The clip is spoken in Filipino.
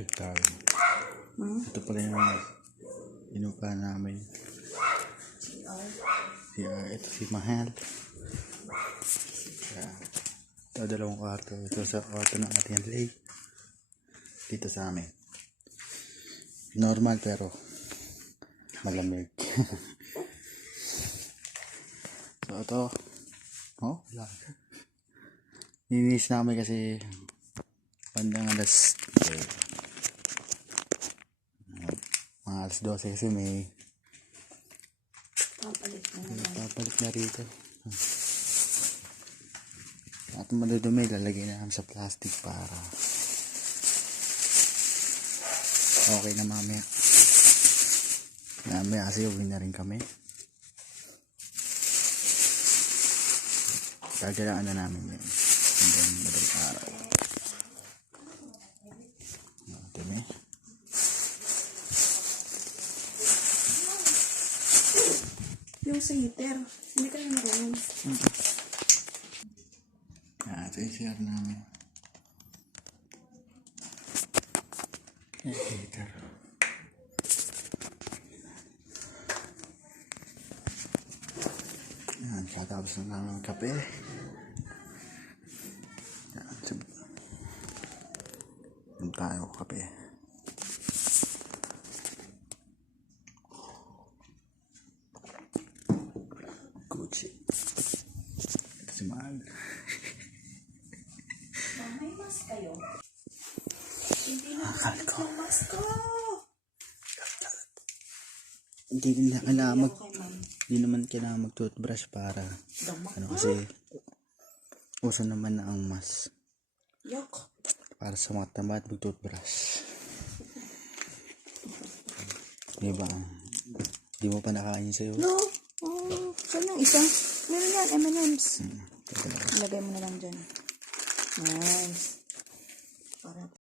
Check tayo. Ito pala yung inupa namin. Ito si Mahal. Ito dalawang kwarto. Ito sa kwarto ng ating lake. Dito sa amin. Normal pero malamig. So ito. Oh, wala. Ninis namin kasi bandang alas mga alas 12 kasi may papalit na rito. At madudumi, lalagay na namin sa plastic para okay na mamaya. Mamaya kasi uwi na rin kami. Gagalaan na namin yun hanggang madaling araw. Dumi. Yung sa heater, hindi ka na marunong. Ito yung CR namin. Heater. Yan, katapos na namin kape. Yan, yung tayo kape. Gucci. Ito si Mahal. May mask kayo? Hindi na Akal ko. yung mask ko. Hindi naman kailangan mag-toothbrush para kasi uso naman na ang mas Yok. para sa mga tamad mag-toothbrush. Diba? Di mo pa nakain sa'yo? No. Oh, saan yung isa? Meron yan, M&M's. Ilagay mo na lang dyan. Nice. Para